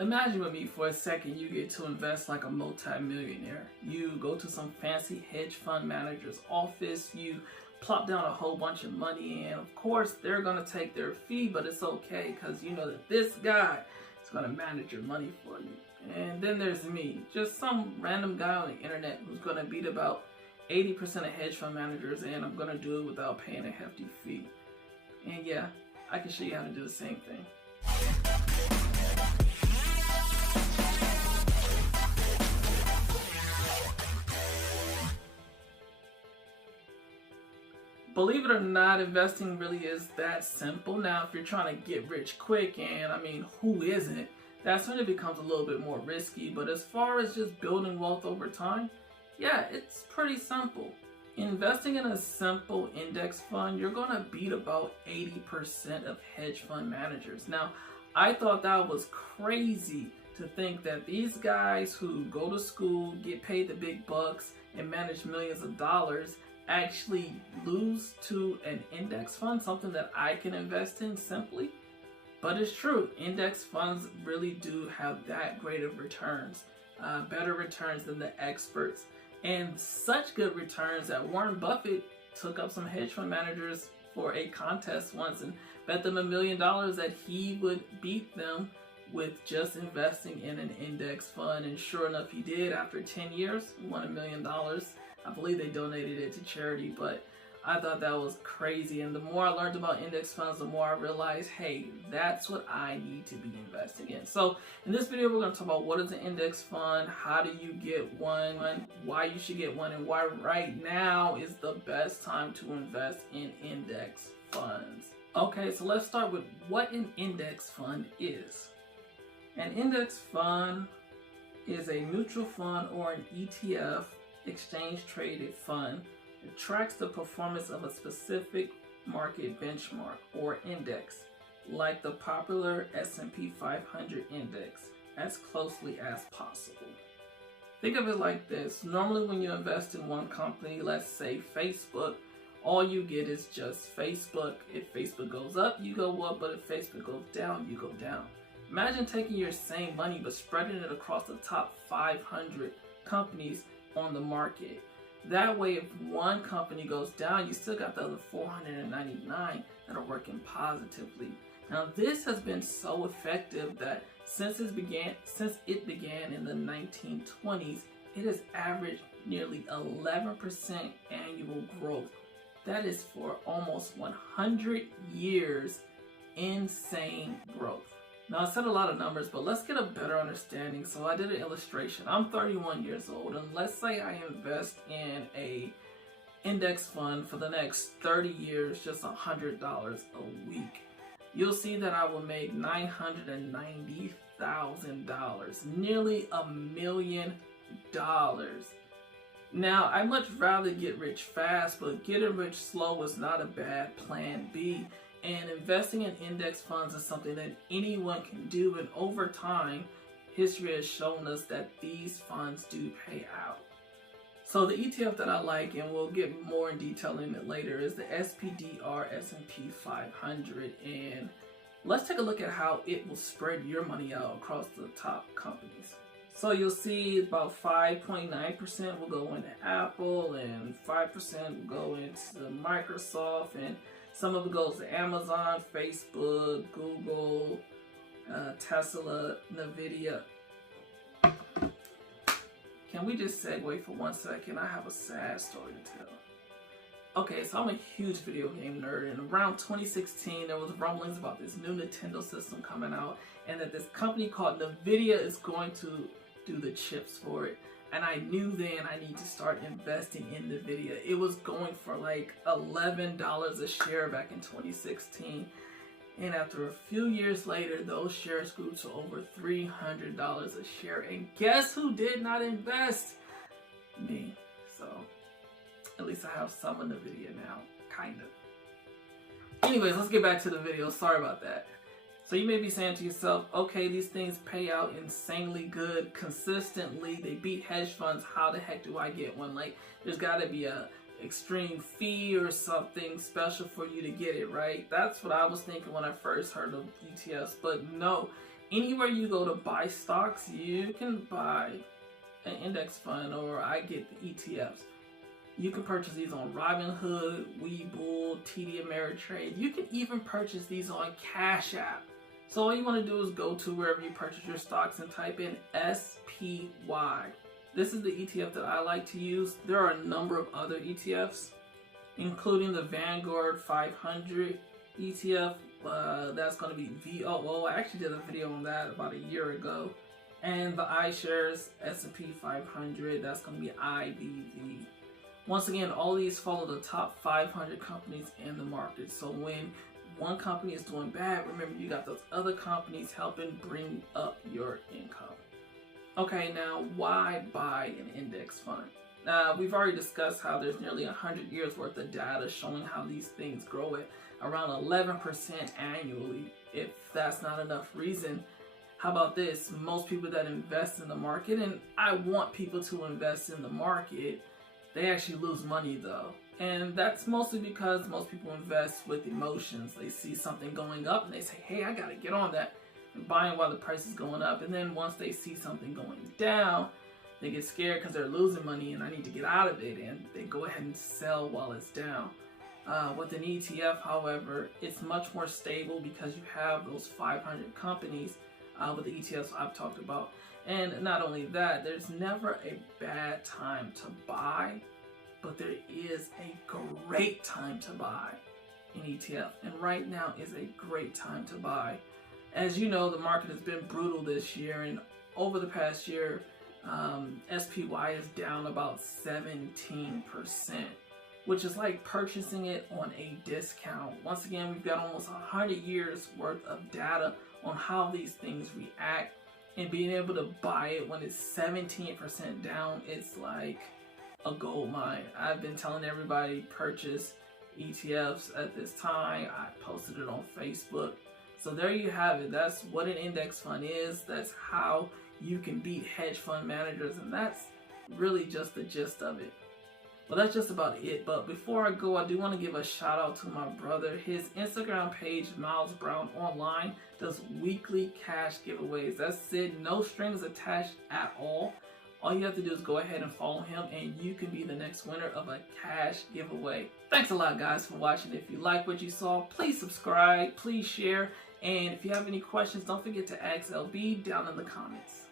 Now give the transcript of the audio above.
Imagine with me for a second you get to invest like a multi-millionaire. You go to some fancy hedge fund manager's office, you plop down a whole bunch of money, and of course they're going to take their fee, but it's okay because you know that this guy is going to manage your money for you. And then there's me, just some random guy on the internet who's going to beat about 80% of hedge fund managers, and I'm going to do it without paying a hefty fee. And yeah, I can show you how to do the same thing. Believe it or not, investing really is that simple. Now, if you're trying to get rich quick, and I mean, who isn't, that's when it becomes a little bit more risky. But as far as just building wealth over time, yeah, it's pretty simple. Investing in a simple index fund, you're going to beat about 80% of hedge fund managers. Now, I thought that was crazy to think that these guys who go to school, get paid the big bucks, and manage millions of dollars actually lose to an index fund, something that I can invest in simply. But it's true, index funds really do have that great of returns, better returns than the experts, and such good returns that Warren Buffett took up some hedge fund managers for a contest once and bet them $1 million that he would beat them with just investing in an index fund. And sure enough, he did. After 10 years, he won $1 million. I believe they donated it to charity, but I thought that was crazy. And the more I learned about index funds, the more I realized, hey, that's what I need to be investing in. So in this video, we're going to talk about what is an index fund, how do you get one, why you should get one, and why right now is the best time to invest in index funds. Okay, so let's start with what an index fund is. An index fund is a mutual fund or an ETF, exchange traded fund. It tracks the performance of a specific market benchmark or index, like the popular S&P 500 index, as closely as possible. Think of it like this. Normally when you invest in one company, let's say Facebook, all you get is just Facebook. If Facebook goes up, you go up, but if Facebook goes down, you go down. Imagine taking your same money but spreading it across the top 500 companies on the market. That way, if one company goes down, you still got the other 499 that are working positively. Now, this has been so effective that since it began in the 1920s, it has averaged nearly 11% annual growth. That is for almost 100 years, insane growth. Now, I said a lot of numbers, but let's get a better understanding. So I did an illustration. I'm 31 years old, and let's say I invest in a index fund for the next 30 years, just $100 a week. You'll see that I will make $990,000, nearly $1 million. Now, I'd much rather get rich fast, but getting rich slow is not a bad plan B. And investing in index funds is something that anyone can do, and over time, history has shown us that these funds do pay out. So the ETF that I like, and we'll get more in detail in it later, is the SPDR S&P 500. And let's take a look at how it will spread your money out across the top companies. So you'll see about 5.9% will go into Apple, and 5% will go into Microsoft, and some of it goes to Amazon, Facebook, Google, Tesla, Nvidia. Can we just segue for 1 second? I have a sad story to tell. Okay, so I'm a huge video game nerd, and around 2016 there was rumblings about this new Nintendo system coming out, and that this company called Nvidia is going to do the chips for it. And I knew then I need to start investing in Nvidia. It was going for like $11 a share back in 2016. And after a few years later, those shares grew to over $300 a share. And guess who did not invest? Me. So at least I have some of Nvidia now, kind of. Anyways, let's get back to the video. Sorry about that. So you may be saying to yourself, okay, these things pay out insanely good, consistently. They beat hedge funds. How the heck do I get one? Like, there's got to be a extreme fee or something special for you to get it, right? That's what I was thinking when I first heard of ETFs. But no, Anywhere you go to buy stocks, you can buy an index fund, or I get the ETFs. You can purchase these on Robinhood, Webull, TD Ameritrade. You can even purchase these on Cash App. So all you want to do is go to wherever you purchase your stocks and type in SPY. This is the ETF that I like to use. There are a number of other ETFs, including the Vanguard 500 ETF. That's going to be VOO. I actually did a video on that about a year ago. And the iShares S&P 500, that's going to be IBV. Once again, all these follow the top 500 companies in the market. So when one company is doing bad, remember you got those other companies helping bring up your income. Okay, now why buy an index fund? We've already discussed how there's nearly 100 years worth of data showing how these things grow at around 11% annually. If that's not enough reason, how about this? Most people that invest in the market, and I want people to invest in the market, they actually lose money though. And that's mostly because most people invest with emotions. They see something going up and they say, hey, I gotta get on that, and buying while the price is going up. And then once they see something going down, they get scared because they're losing money and I need to get out of it, and they go ahead and sell while it's down. With an ETF, however, it's much more stable because you have those 500 companies with the ETFs I've talked about. And not only that, there's never a bad time to buy, but there is a great time to buy an ETF. And right now is a great time to buy. As you know, the market has been brutal this year, and over the past year, SPY is down about 17%, which is like purchasing it on a discount. Once again, we've got almost 100 years worth of data on how these things react, and being able to buy it when it's 17% down, it's like a gold mine. I've been telling everybody purchase ETFs at this time. I posted it on Facebook. So there you have it. That's what an index fund is. That's how you can beat hedge fund managers, and that's really just the gist of it. Well, that's just about it. But before I go, I do want to give a shout out to my brother. His Instagram page, Miles Brown Online, does weekly cash giveaways. That's it, no strings attached at all. All you have to do is go ahead and follow him, and you can be the next winner of a cash giveaway. Thanks a lot, guys, for watching. If you like what you saw, please subscribe, please share, and if you have any questions, don't forget to ask LB down in the comments.